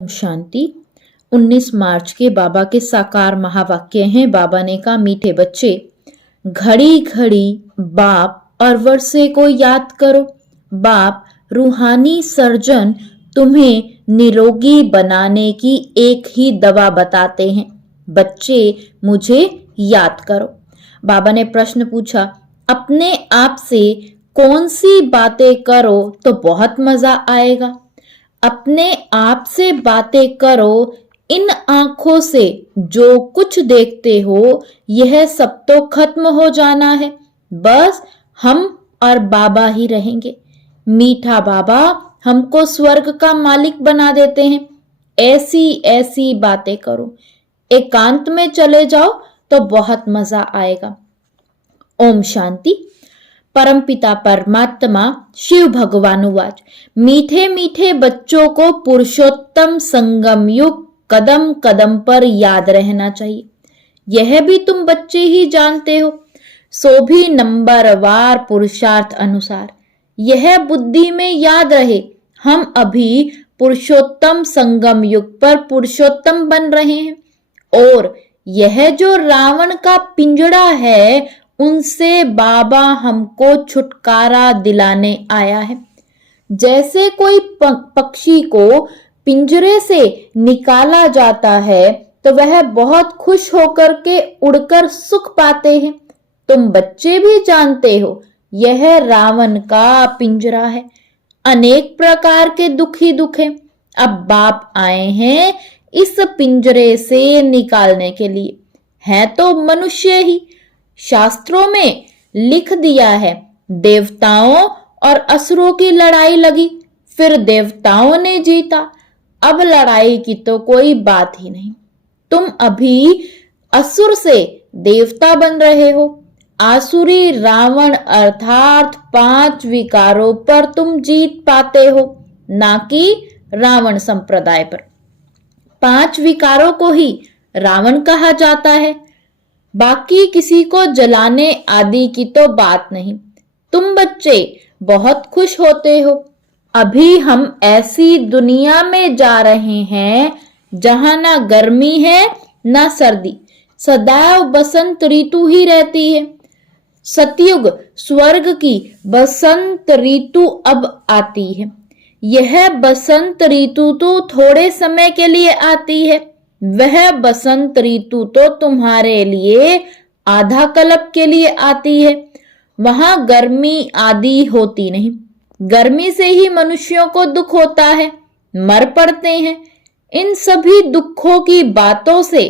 शांति। 19 मार्च के बाबा के साकार महावाक्य हैं। बाबा ने कहा, मीठे बच्चे, घड़ी घड़ी बाप और वर्षे को याद करो। बाप रूहानी सर्जन तुम्हें निरोगी बनाने की एक ही दवा बताते हैं। बच्चे, मुझे याद करो। बाबा ने प्रश्न पूछा, अपने आप से कौन सी बातें करो तो बहुत मजा आएगा। अपने आप से बातें करो। इन आंखों से जो कुछ देखते हो यह सब तो खत्म हो जाना है। बस हम और बाबा ही रहेंगे। मीठा बाबा हमको स्वर्ग का मालिक बना देते हैं। ऐसी ऐसी बातें करो। एकांत में चले जाओ तो बहुत मजा आएगा। ओम शांति। परमपिता परमात्मा शिव भगवानुवाच, मीठे मीठे बच्चों को पुरुषोत्तम संगम युग कदम कदम पर याद रहना चाहिए। यह भी तुम बच्चे ही जानते हो, सो भी नंबरवार पुरुषार्थ अनुसार। यह बुद्धि में याद रहे, हम अभी पुरुषोत्तम संगम युग पर पुरुषोत्तम बन रहे हैं। और यह जो रावण का पिंजड़ा है, उनसे बाबा हमको छुटकारा दिलाने आया है। जैसे कोई पक्षी को पिंजरे से निकाला जाता है तो वह बहुत खुश होकर के उड़कर सुख पाते हैं। तुम बच्चे भी जानते हो, यह रावण का पिंजरा है। अनेक प्रकार के दुख ही दुख हैं। अब बाप आए हैं इस पिंजरे से निकालने के लिए। है तो मनुष्य ही। शास्त्रों में लिख दिया है, देवताओं और असुरों की लड़ाई लगी, फिर देवताओं ने जीता। अब लड़ाई की तो कोई बात ही नहीं। तुम अभी असुर से देवता बन रहे हो। आसुरी रावण अर्थात 5 विकारों पर तुम जीत पाते हो, ना कि रावण संप्रदाय पर। 5 विकारों को ही रावण कहा जाता है। बाकी किसी को जलाने आदि की तो बात नहीं। तुम बच्चे बहुत खुश होते हो। अभी हम ऐसी दुनिया में जा रहे हैं जहां ना गर्मी है ना सर्दी, सदैव बसंत ऋतु ही रहती है। सतयुग स्वर्ग की बसंत ऋतु अब आती है। यह बसंत ऋतु तो थोड़े समय के लिए आती है। वह बसंत ऋतु तो तुम्हारे लिए आधा कल्प के लिए आती है। वहां गर्मी आदि होती नहीं। गर्मी से ही मनुष्यों को दुख होता है, मर पड़ते हैं। इन सभी दुखों की बातों से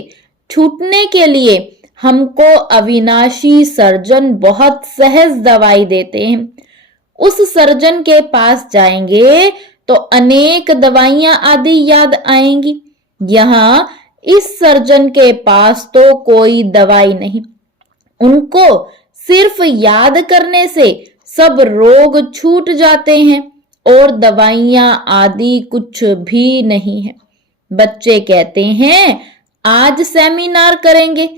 छूटने के लिए हमको अविनाशी सर्जन बहुत सहज दवाई देते हैं। उस सर्जन के पास जाएंगे तो अनेक दवाइयां आदि याद आएंगी। यहाँ इस सर्जन के पास तो कोई दवाई नहीं। उनको सिर्फ याद करने से सब रोग छूट जाते हैं और दवाइयां आदि कुछ भी नहीं है। बच्चे कहते हैं, आज सेमिनार करेंगे,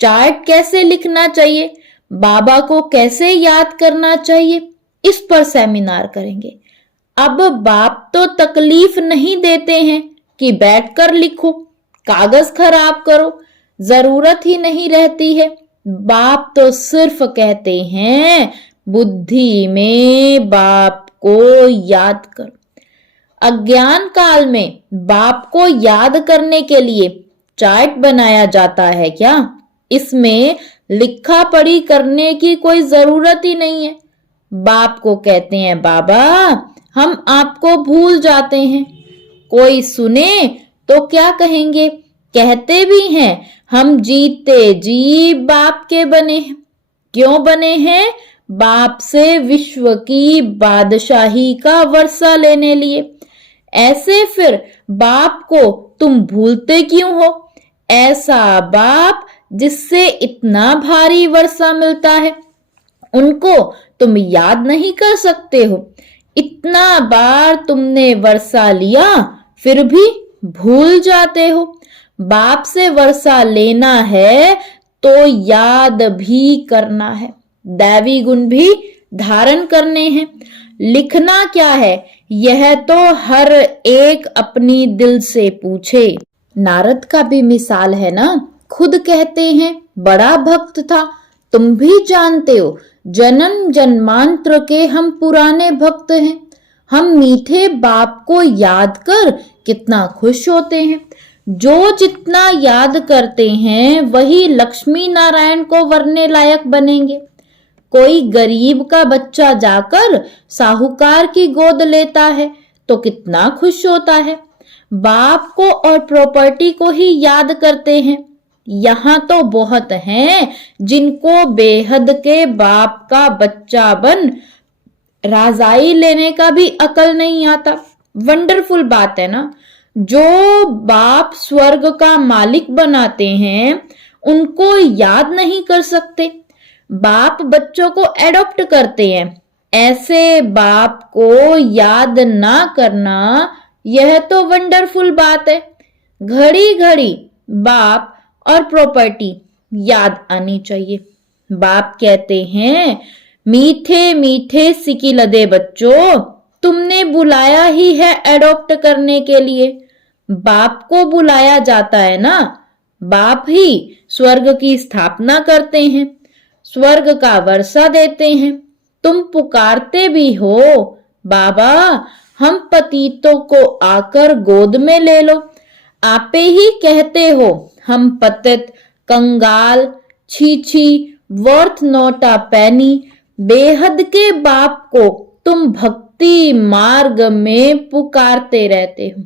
चार्ट कैसे लिखना चाहिए, बाबा को कैसे याद करना चाहिए, इस पर सेमिनार करेंगे। अब बाप तो तकलीफ नहीं देते हैं कि बैठकर लिखो, कागज खराब करो, जरूरत ही नहीं रहती है। बाप तो सिर्फ कहते हैं, बुद्धि में बाप को याद करो। अज्ञान काल में बाप को याद करने के लिए चार्ट बनाया जाता है क्या? इसमें लिखा पढ़ी करने की कोई जरूरत ही नहीं है। बाप को कहते हैं, बाबा हम आपको भूल जाते हैं। कोई सुने तो क्या कहेंगे? कहते भी हैं, हम जीते जी बाप के बने हैं। क्यों बने हैं? बाप से विश्व की बादशाही का वर्षा लेने लिए। ऐसे फिर बाप को तुम भूलते क्यों हो? ऐसा बाप जिससे इतना भारी वर्षा मिलता है, उनको तुम याद नहीं कर सकते हो। इतना बार तुमने वर्षा लिया फिर भी भूल जाते हो। बाप से वर्षा लेना है तो याद भी करना है, दैवी गुण भी धारण करने हैं। लिखना क्या है, यह तो हर एक अपनी दिल से पूछे। नारद का भी मिसाल है ना, खुद कहते हैं बड़ा भक्त था। तुम भी जानते हो, जन्म जन्मांतर के हम पुराने भक्त हैं। हम मीठे बाप को याद कर कितना खुश होते हैं। जो जितना याद करते हैं वही लक्ष्मी नारायण को वरने लायक बनेंगे। कोई गरीब का बच्चा जाकर साहूकार की गोद लेता है तो कितना खुश होता है। बाप को और प्रॉपर्टी को ही याद करते हैं। यहाँ तो बहुत हैं जिनको बेहद के बाप का बच्चा बन राजाई लेने का भी अकल नहीं आता। वंडरफुल बात है ना। जो बाप स्वर्ग का मालिक बनाते हैं उनको याद नहीं कर सकते। बाप बच्चों को एडॉप्ट करते हैं। ऐसे बाप को याद ना करना, यह तो वंडरफुल बात है। घड़ी घड़ी बाप और प्रॉपर्टी याद आनी चाहिए। बाप कहते हैं, मीठे मीठे सिकिलदे बच्चों, तुमने बुलाया ही है एडॉप्ट करने के लिए। बाप को बुलाया जाता है ना, बाप ही स्वर्ग की स्थापना करते हैं, स्वर्ग का वर्षा देते हैं। तुम पुकारते भी हो, बाबा हम पतितों को आकर गोद में ले लो। आपे ही कहते हो हम पतित, कंगाल, छीछी, वर्थ नॉट अ पेनी। बेहद के बाप को तुम भक्ति मार्ग में पुकारते रहते हो।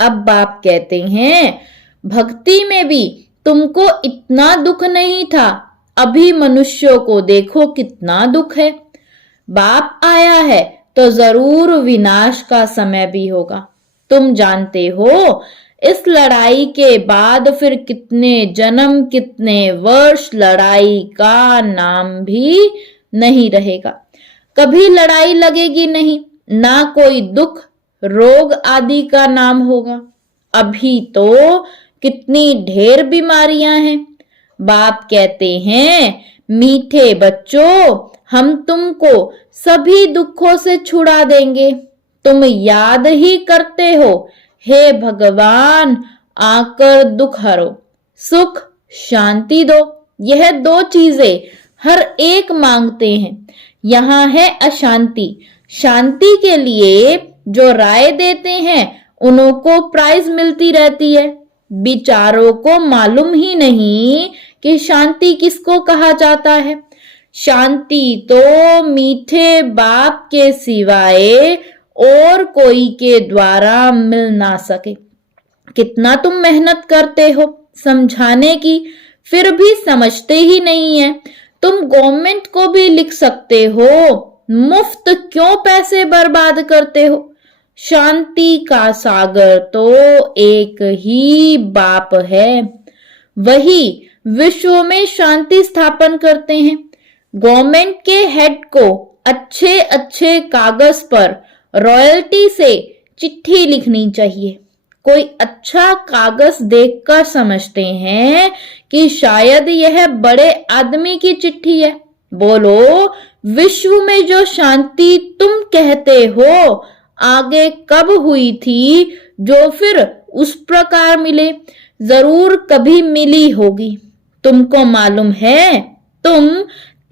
अब बाप कहते हैं, भक्ति में भी तुमको इतना दुख नहीं था, अभी मनुष्यों को देखो कितना दुख है। बाप आया है तो जरूर विनाश का समय भी होगा। तुम जानते हो, इस लड़ाई के बाद फिर कितने जन्म, कितने वर्ष लड़ाई का नाम भी नहीं रहेगा। कभी लड़ाई लगेगी नहीं, ना कोई दुख, रोग आदि का नाम होगा। अभी तो कितनी ढेर बीमारियां हैं। बाप कहते हैं, मीठे बच्चों, हम तुमको सभी दुखों से छुड़ा देंगे। तुम याद ही करते हो, हे भगवान आकर दुख हरो, सुख शांति दो। यह दो चीजें हर एक मांगते हैं। यहाँ है अशांति। शांति के लिए जो राय देते हैं उनको प्राइज मिलती रहती है। बिचारों को मालूम ही नहीं कि शांति किसको कहा जाता है। शांति तो मीठे बाप के सिवाय और कोई के द्वारा मिल ना सके। कितना तुम मेहनत करते हो समझाने की, फिर भी समझते ही नहीं है। तुम गवर्नमेंट को भी लिख सकते हो, मुफ्त क्यों पैसे बर्बाद करते हो। शांति का सागर तो एक ही बाप है, वही विश्व में शांति स्थापन करते हैं। गवर्नमेंट के हेड को अच्छे अच्छे कागज पर रॉयल्टी से चिट्ठी लिखनी चाहिए। कोई अच्छा कागज देखकर समझते हैं कि शायद यह बड़े आदमी की चिट्ठी है। बोलो, विश्व में जो शांति तुम कहते हो आगे कब हुई थी जो फिर उस प्रकार मिले? जरूर कभी मिली होगी। तुमको मालूम है, तुम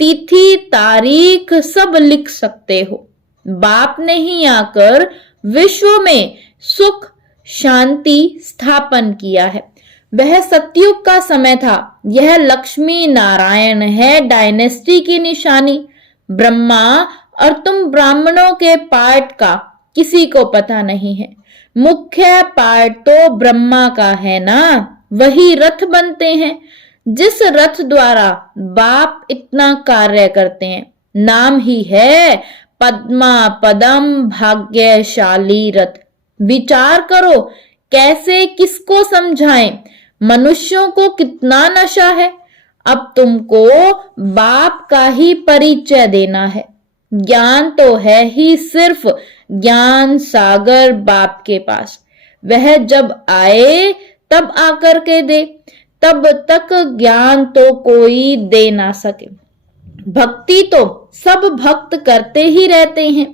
तिथि तारीख सब लिख सकते हो। बाप ने ही आकर विश्व में सुख शांति स्थापन किया है। वह सतयुग का समय था। यह लक्ष्मी नारायण है डायनेस्टी की निशानी। ब्रह्मा और तुम ब्राह्मणों के पार्ट का किसी को पता नहीं है। मुख्य पार्ट तो ब्रह्मा का है ना, वही रथ बनते हैं। जिस रथ द्वारा बाप इतना कार्य करते हैं, नाम ही है पद्मा पदम भाग्यशाली रथ। विचार करो, कैसे किसको समझाएं? मनुष्यों को कितना नशा है। अब तुमको बाप का ही परिचय देना है। ज्ञान तो है ही सिर्फ ज्ञान सागर बाप के पास। वह जब आए तब आकर के दे, तब तक ज्ञान तो कोई दे ना सके। भक्ति तो सब भक्त करते ही रहते हैं।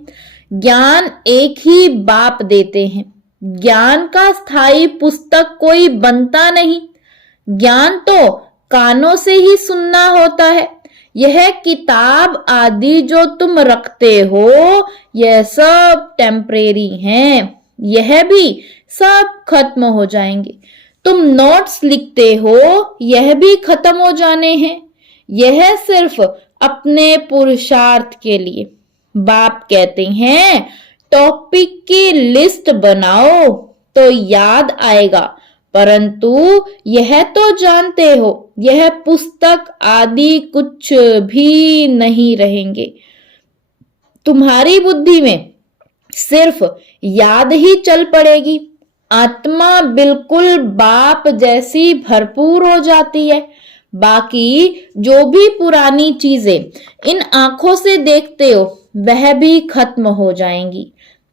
ज्ञान एक ही बाप देते हैं। ज्ञान का स्थायी पुस्तक कोई बनता नहीं। ज्ञान तो कानों से ही सुनना होता है। यह किताब आदि जो तुम रखते हो, यह सब टेम्परेरी हैं। यह भी सब खत्म हो जाएंगे। तुम नोट्स लिखते हो, यह भी खत्म हो जाने हैं। यह सिर्फ अपने पुरुषार्थ के लिए। बाप कहते हैं टॉपिक की लिस्ट बनाओ तो याद आएगा, परंतु यह तो जानते हो यह पुस्तक आदि कुछ भी नहीं रहेंगे। तुम्हारी बुद्धि में सिर्फ याद ही चल पड़ेगी। आत्मा बिल्कुल बाप जैसी भरपूर हो जाती है। बाकी जो भी पुरानी चीजें इन आंखों से देखते हो वह भी खत्म हो जाएंगी।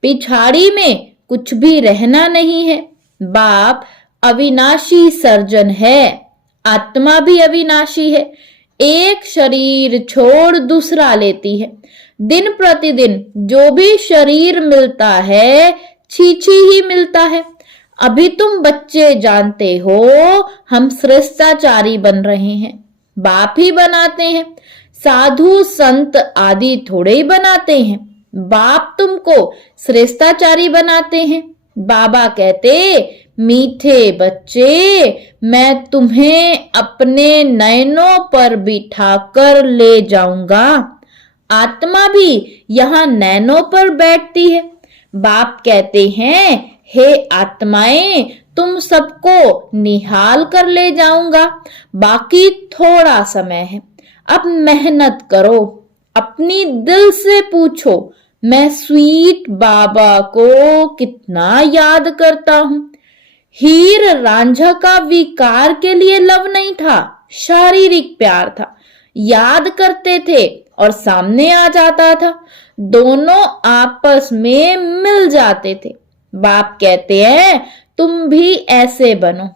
पिछाड़ी में कुछ भी रहना नहीं है। बाप अविनाशी सर्जन है। आत्मा भी अविनाशी है। एक शरीर छोड़ दूसरा लेती है। दिन प्रतिदिन जो भी शरीर मिलता है छीछी ही मिलता है। अभी तुम बच्चे जानते हो हम श्रेष्ठाचारी बन रहे हैं। बाप ही बनाते हैं। साधु संत आदि थोड़े ही बनाते हैं। बाप तुमको श्रेष्ठाचारी बनाते हैं। बाबा कहते मीठे बच्चे, मैं तुम्हें अपने नयनों पर बिठाकर ले जाऊंगा। आत्मा भी यहाँ नैनों पर बैठती है। बाप कहते हैं हे आत्माएं, तुम सबको निहाल कर ले जाऊंगा। बाकी थोड़ा समय है। अब मेहनत करो। अपनी दिल से पूछो मैं स्वीट बाबा को कितना याद करता हूँ। हीर रांझा का विकार के लिए लव नहीं था, शारीरिक प्यार था। याद करते थे और सामने आ जाता था। दोनों आपस में मिल जाते थे। बाप कहते हैं तुम भी ऐसे बनो।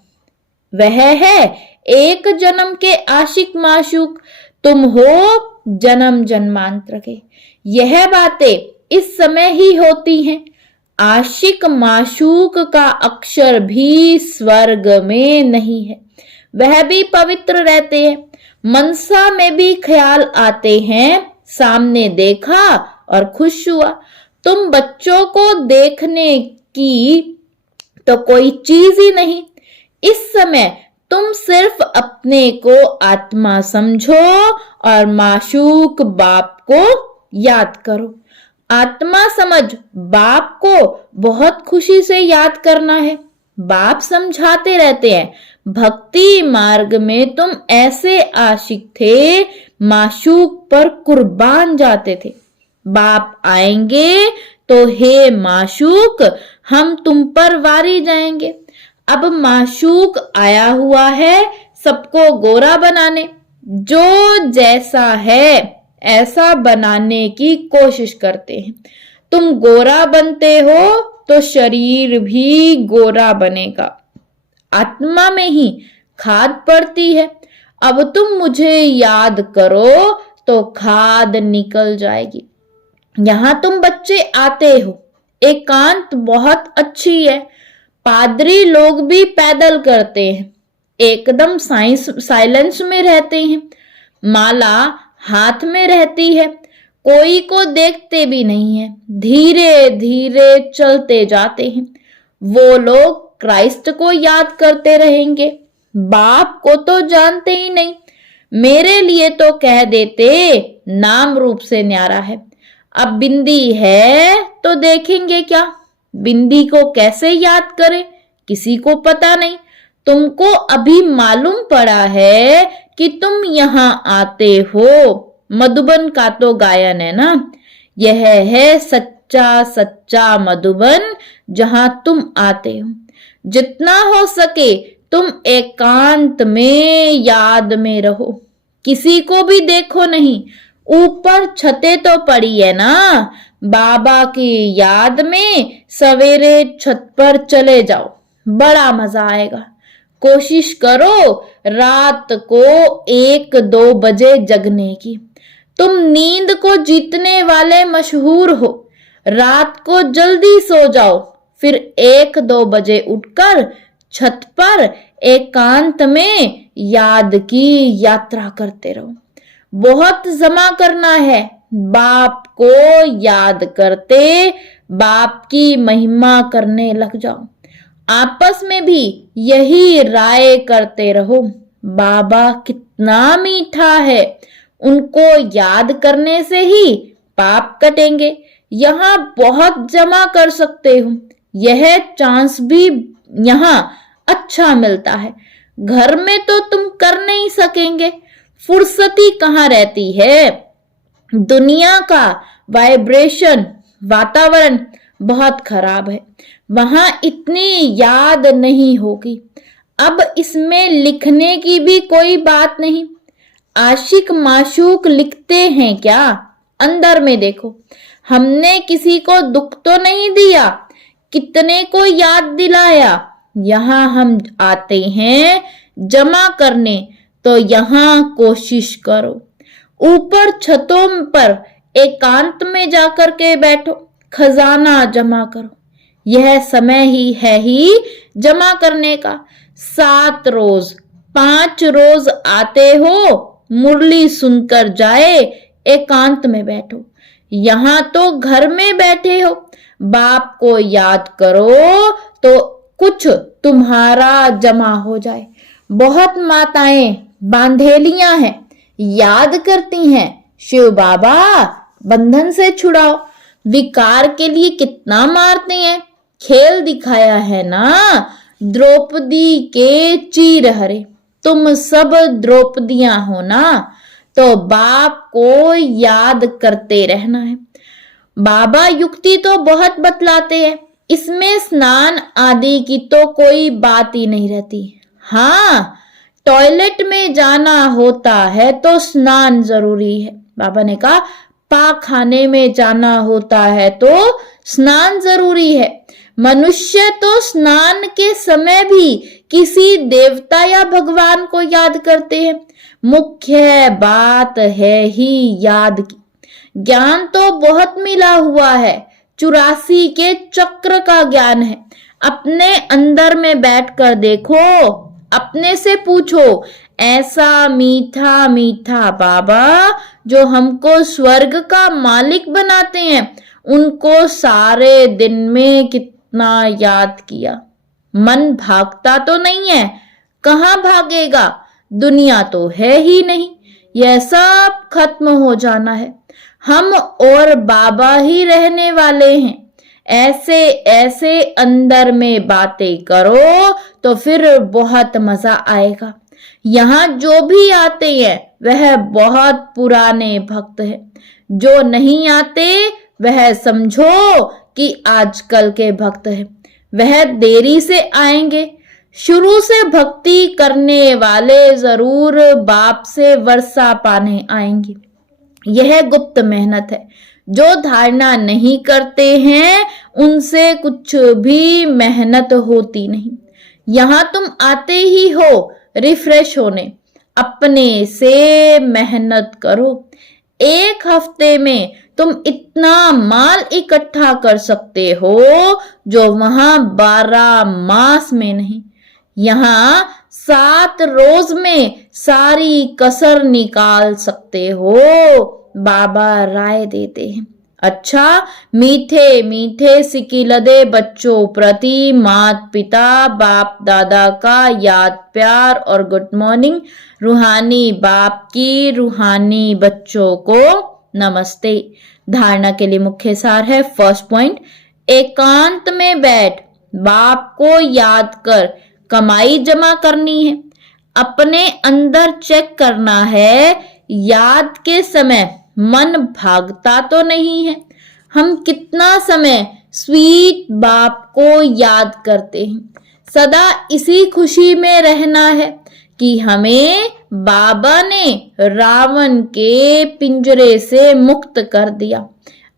वह है एक जन्म के आशिक माशूक, तुम हो जन्म जन्मांतर के। यह बातें इस समय ही होती हैं। आशिक माशूक का अक्षर भी स्वर्ग में नहीं है। वह भी पवित्र रहते हैं। मनसा में भी ख्याल आते हैं। सामने देखा और खुश हुआ। तुम बच्चों को देखने की तो कोई चीज ही नहीं। इस समय तुम सिर्फ अपने को आत्मा समझो और माशूक बाप को याद करो। आत्मा समझ बाप को बहुत खुशी से याद करना है। बाप समझाते रहते हैं भक्ति मार्ग में तुम ऐसे आशिक थे, माशूक पर कुर्बान जाते थे। बाप आएंगे तो हे माशूक हम तुम पर वारी जाएंगे। अब माशूक आया हुआ है सबको गोरा बनाने। जो जैसा है ऐसा बनाने की कोशिश करते हैं। तुम गोरा बनते हो तो शरीर भी गोरा बनेगा। आत्मा में ही खाद पड़ती है। अब तुम मुझे याद करो तो खाद निकल जाएगी। यहाँ तुम बच्चे आते हो। एकांत बहुत अच्छी है। पादरी लोग भी पैदल करते हैं। एकदम साइलेंस में रहते हैं। माला हाथ में रहती है। कोई को देखते भी नहीं है। धीरे धीरे चलते जाते हैं। वो लोग क्राइस्ट को याद करते रहेंगे। बाप को तो जानते ही नहीं। मेरे लिए तो कह देते नाम रूप से न्यारा है। अब बिंदी है तो देखेंगे क्या। बिंदी को कैसे याद करें किसी को पता नहीं। तुमको अभी मालूम पड़ा है कि तुम यहाँ आते हो। मधुबन का तो गायन है ना। यह है सच्चा सच्चा मधुबन जहां तुम आते हो। जितना हो सके तुम एकांत में याद में रहो। किसी को भी देखो नहीं। ऊपर छतें तो पड़ी है ना। बाबा की याद में सवेरे छत पर चले जाओ, बड़ा मजा आएगा। कोशिश करो रात को 1-2 बजे जगने की। तुम नींद को जीतने वाले मशहूर हो। रात को जल्दी सो जाओ, फिर 1-2 बजे उठकर छत पर एकांत में याद की यात्रा करते रहो। बहुत जमा करना है। बाप को याद करते बाप की महिमा करने लग जाओ। आपस में भी यही राय करते रहो, बाबा कितना मीठा है, उनको याद करने से ही पाप कटेंगे। यहाँ बहुत जमा कर सकते हो, यह चांस भी यहाँ अच्छा मिलता है। घर में तो तुम कर नहीं सकेंगे, फुर्सती कहाँ रहती है। दुनिया का वाइब्रेशन, वातावरण बहुत खराब है, वहां इतनी याद नहीं होगी। अब इसमें लिखने की भी कोई बात नहीं। आशिक माशूक लिखते हैं क्या? अंदर में देखो, हमने किसी को दुख तो नहीं दिया, कितने को याद दिलाया। यहाँ हम आते हैं जमा करने, तो यहाँ कोशिश करो। ऊपर छतों पर एकांत में जाकर के बैठो, खजाना जमा करो। यह समय ही जमा करने का। 7 रोज 5 रोज आते हो, मुरली सुनकर जाए, एकांत में बैठो। यहाँ तो घर में बैठे हो, बाप को याद करो तो कुछ तुम्हारा जमा हो जाए। बहुत माताएं बांधेलियां हैं, याद करती हैं, शिव बाबा बंधन से छुड़ाओ। विकार के लिए कितना मारते हैं, खेल दिखाया है ना द्रौपदी के चीर हरे। तुम सब द्रौपदियां हो ना, तो बाप को याद करते रहना है। बाबा युक्ति तो बहुत बतलाते हैं, इसमें स्नान आदि की तो कोई बात ही नहीं रहती। हाँ, टॉयलेट में जाना होता है तो स्नान जरूरी है। बाबा ने कहा पाखाने में जाना होता है तो स्नान जरूरी है। मनुष्य तो स्नान के समय भी किसी देवता या भगवान को याद करते हैं। मुख्य बात है ही याद की। ज्ञान तो बहुत मिला हुआ है, 84 के चक्र का ज्ञान है। अपने अंदर में बैठकर देखो, अपने से पूछो, ऐसा मीठा मीठा बाबा जो हमको स्वर्ग का मालिक बनाते हैं, उनको सारे दिन में कितना याद किया। मन भागता तो नहीं है, कहाँ भागेगा, दुनिया तो है ही नहीं, यह सब खत्म हो जाना है। हम और बाबा ही रहने वाले हैं। ऐसे ऐसे अंदर में बातें करो तो फिर बहुत मजा आएगा। यहाँ जो भी आते हैं वह बहुत पुराने भक्त हैं, जो नहीं आते वह समझो कि आजकल के भक्त हैं। वह देरी से आएंगे। शुरू से भक्ति करने वाले जरूर बाप से वर्षा पाने आएंगे। यह गुप्त मेहनत है। जो धारणा नहीं करते हैं उनसे कुछ भी मेहनत होती नहीं। यहाँ तुम आते ही हो रिफ्रेश होने, अपने से मेहनत करो। 1 हफ्ते में तुम इतना माल इकट्ठा कर सकते हो जो वहां 12 मास में नहीं। यहाँ 7 रोज में सारी कसर निकाल सकते हो। बाबा राय देते हैं। अच्छा, मीठे मीठे सिकिलदे बच्चों प्रति माता पिता बाप दादा का याद प्यार और गुड मॉर्निंग। रूहानी बाप की रूहानी बच्चों को नमस्ते। धारणा के लिए मुख्य सार है, फर्स्ट पॉइंट, एकांत में बैठ बाप को याद कर कमाई जमा करनी है। अपने अंदर चेक करना है, याद के समय मन भागता तो नहीं है। हम कितना समय स्वीट बाप को याद करते हैं। सदा इसी खुशी में रहना है कि हमें बाबा ने रावण के पिंजरे से मुक्त कर दिया।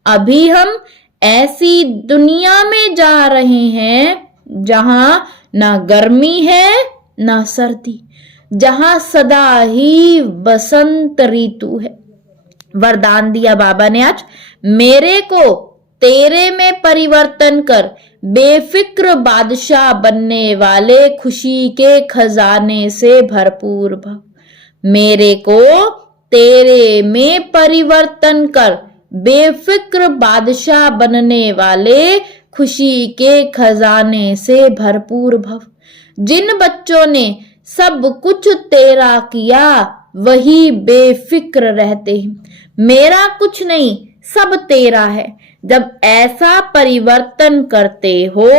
अभी हम ऐसी दुनिया में जा रहे हैं जहां ना गर्मी है ना सर्दी, जहां सदा ही बसंत ऋतु है। वरदान दिया बाबा ने आज, मेरे को तेरे में परिवर्तन कर, बेफिक्र बादशाह बनने वाले, खुशी के खजाने से भरपूर भव। मेरे को तेरे में परिवर्तन कर, बेफिक्र बादशाह बनने वाले, खुशी के खजाने से भरपूर भव। जिन बच्चों ने सब कुछ तेरा किया, वही बेफिक्र रहते हैं। मेरा कुछ नहीं, सब तेरा है। जब ऐसा परिवर्तन करते हो,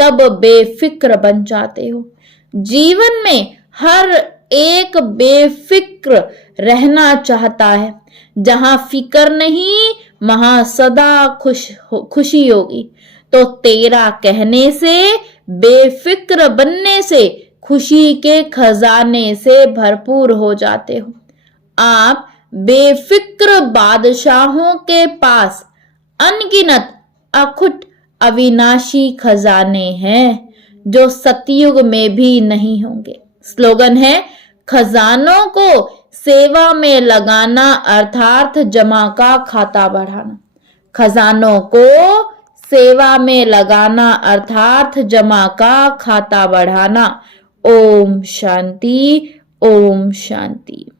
तब बेफिक्र बन जाते हो। जीवन में हर एक बेफिक्र रहना चाहता है। जहां फिक्र नहीं, वहां सदा खुशी होगी। तो तेरा कहने से, बेफिक्र बनने से, खुशी के खजाने से भरपूर हो जाते हो। आप बेफिक्र बादशाहों के पास अनगिनत अखुट अविनाशी खजाने हैं, जो सतयुग में भी नहीं होंगे। स्लोगन है, खजानों को सेवा में लगाना अर्थात जमा का खाता बढ़ाना। खजानों को सेवा में लगाना अर्थात जमा का खाता बढ़ाना। ओम शांति, ओम शांति।